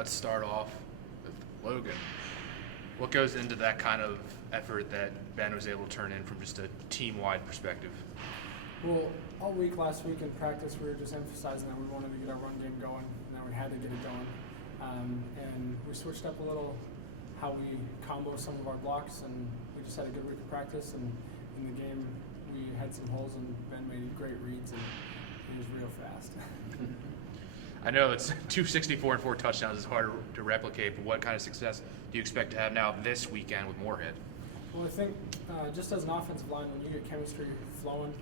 let's start off with Logan. What goes into that kind of effort that Ben was able to turn in from just a team-wide perspective? Well, all week last week in practice, we were just emphasizing that we wanted to get our run game going, and that we had to get it going. And we switched up a little how we combo some of our blocks, and we just had a good week of practice. And in the game, we had some holes, and Ben made great reads, and he was real fast. I know it's 264 and 4 touchdowns is hard to replicate, but what kind of success do you expect to have now this weekend with Moorhead? Well, I think just as an offensive line, when you get chemistry flowing,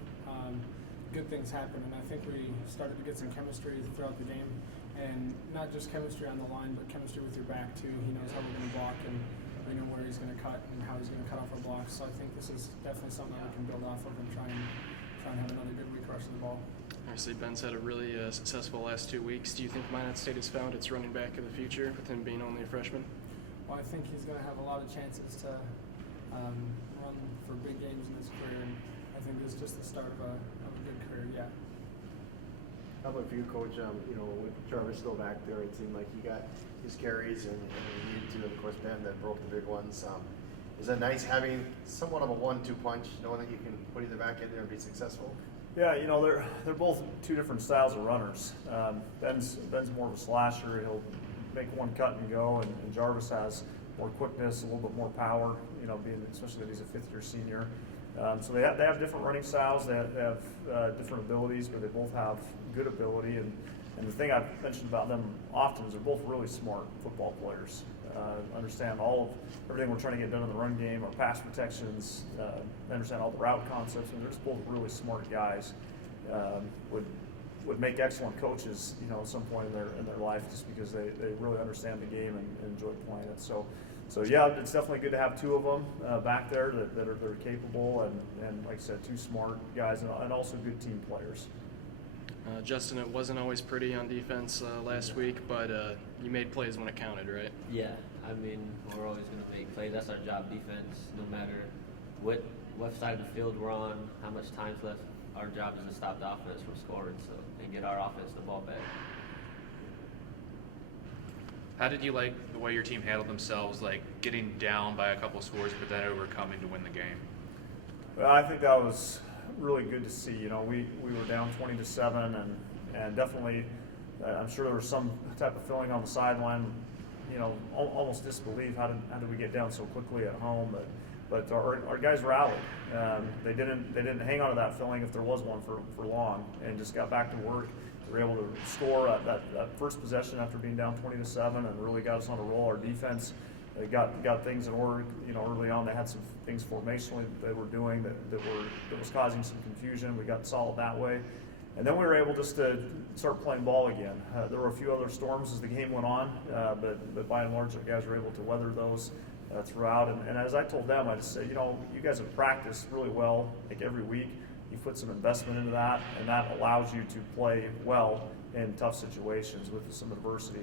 good things happen. And I think we started to get some chemistry throughout the game. And not just chemistry on the line, but chemistry with your back, too. He knows how we're going to block, and we know where he's going to cut and how he's going to cut off our blocks. So I think this is definitely something that we can build off of and try and have another good week rushing the ball. Obviously, Ben's had a really successful last 2 weeks. Do you think Minot State has found its running back of the future with him being only a freshman? Well, I think he's going to have a lot of chances to run for big games in his career, and I think this is just the start of a good career yet. How about for you, Coach? With Jarvis still back there, it seemed like he got his carries, and he needed to, of course, Ben that broke the big ones. Is that nice having somewhat of a 1-2 punch, knowing that you can put either back in there and be successful? Yeah, they're both two different styles of runners. Ben's more of a slasher. He'll make one cut and go, and Jarvis has more quickness, a little bit more power. Being especially that he's a fifth-year senior. So they have different running styles. They have different abilities, but they both have good ability. And the thing I've mentioned about them often is they're both really smart football players. Understand everything we're trying to get done in the run game, our pass protections. They understand all the route concepts, and they're just both really smart guys. Would make excellent coaches, at some point in their life, just because they really understand the game and enjoy playing it. So yeah, it's definitely good to have two of them back there that are capable and like I said, two smart guys and also good team players. Justin, it wasn't always pretty on defense last week, but you made plays when it counted, right? Yeah, we're always going to make plays. That's our job, defense. No matter what side of the field we're on, how much time's left, our job is to stop the offense from scoring and get our offense the ball back. How did you like the way your team handled themselves, like getting down by a couple scores, but then overcoming to win the game? Well, I think that was really good to see. We were down 20-7, and definitely, I'm sure there was some type of feeling on the sideline, almost disbelief. How did we get down so quickly at home? But our guys rallied. They didn't hang on to that feeling if there was one for long, and just got back to work. We were able to score that first possession after being down 20-7, and really got us on a roll. Our defense got things in order. Early on they had some things formationally that they were doing that was causing some confusion. We got solid that way, and then we were able just to start playing ball again. There were a few other storms as the game went on, but by and large, our guys were able to weather those throughout. And as I told them, I just said, you guys have practiced really well, like every week. You put some investment into that, and that allows you to play well in tough situations with some adversity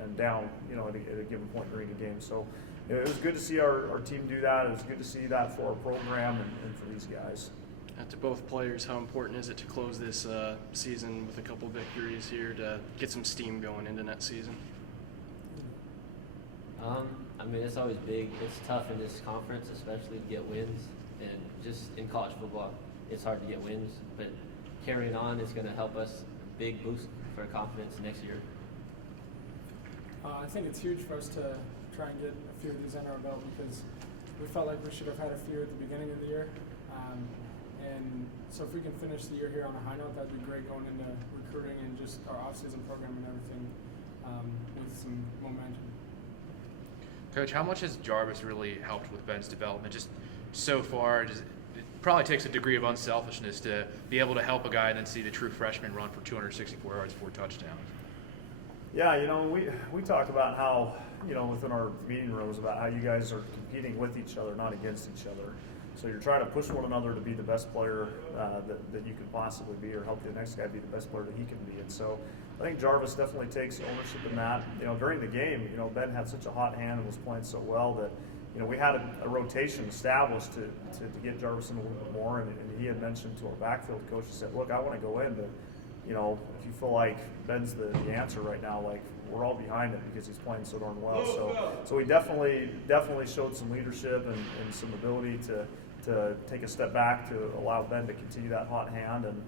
and down, at a given point during a game. So it was good to see our team do that. It was good to see that for our program and for these guys. To both players, how important is it to close this season with a couple victories here to get some steam going into next season? It's always big. It's tough in this conference, especially to get wins. And just in college football, it's hard to get wins. But carrying on is going to help us big boost for confidence next year. I think it's huge for us to try and get a few of these under our belt, because we felt like we should have had a few at the beginning of the year. And so if we can finish the year here on a high note, that'd be great going into recruiting and just our off-season program and everything with some momentum. Coach, how much has Jarvis really helped with Ben's development? Just so far, it probably takes a degree of unselfishness to be able to help a guy and then see the true freshman run for 264 yards, 4 touchdowns. Yeah, we talk about how, within our meeting rooms about how you guys are competing with each other, not against each other. So you're trying to push one another to be the best player that you could possibly be, or help the next guy be the best player that he can be. And so I think Jarvis definitely takes ownership in that. During the game, Ben had such a hot hand and was playing so well that, we had a rotation established to get Jarvis in a little bit more. And he had mentioned to our backfield coach, he said, look, I want to go in, but you know, if you feel like Ben's the answer right now, like we're all behind him because he's playing so darn well. So he definitely showed some leadership and some ability to take a step back to allow Ben to continue that hot hand, and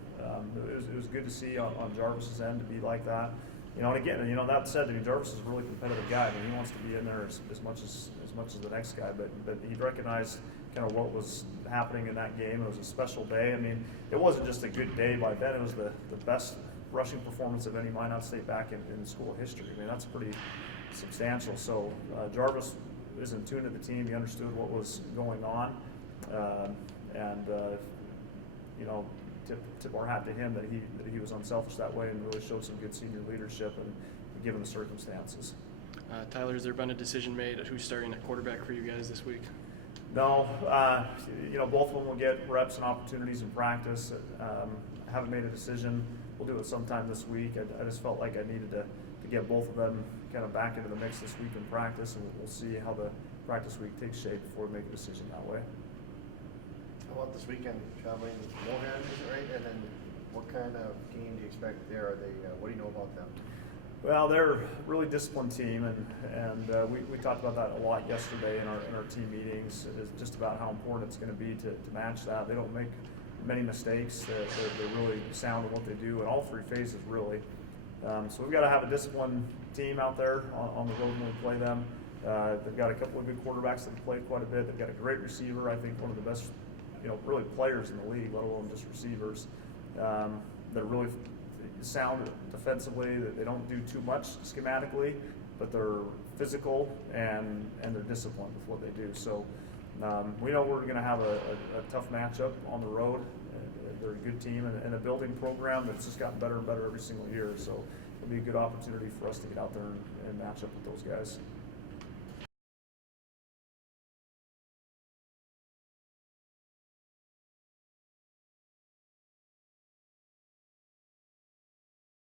it was good to see on Jarvis's end to be like that. You know, and again, you know, that said, I mean, Jarvis is a really competitive guy. I mean, he wants to be in there as much as the next guy, but he recognized kind of what was happening in that game. It was a special day. I mean, it wasn't just a good day by Ben. It was the best rushing performance of any Minot State back in school history. I mean, that's pretty substantial. So Jarvis is in tune to the team. He understood what was going on, and you know, tip our hat to him that he was unselfish that way and really showed some good senior leadership and given the circumstances. Tyler, has there been a decision made at who's starting at quarterback for you guys this week? No, you know, both of them will get reps and opportunities in practice. I haven't made a decision. We'll do it sometime this week. I just felt like I needed to get both of them kind of back into the mix this week in practice, and we'll see how the practice week takes shape before we make a decision that way. How about this weekend, traveling with Mohan, is it right? And then what kind of game do you expect there? Are they, what do you know about them? Well, they're a really disciplined team, and we talked about that a lot yesterday in our team meetings. It's just about how important it's going to be to match that. They don't make many mistakes. They're really sound in what they do in all three phases, really. So we've got to have a disciplined team out there on the road when we play them. They've got a couple of good quarterbacks that have played quite a bit. They've got a great receiver, I think one of the best, you know, really players in the league, let alone just receivers. They're really sound defensively. That they don't do too much schematically, but they're physical and they're disciplined with what they do. So we know we're going to have a tough matchup on the road. They're a good team and a building program that's just gotten better and better every single year. So it'll be a good opportunity for us to get out there and match up with those guys.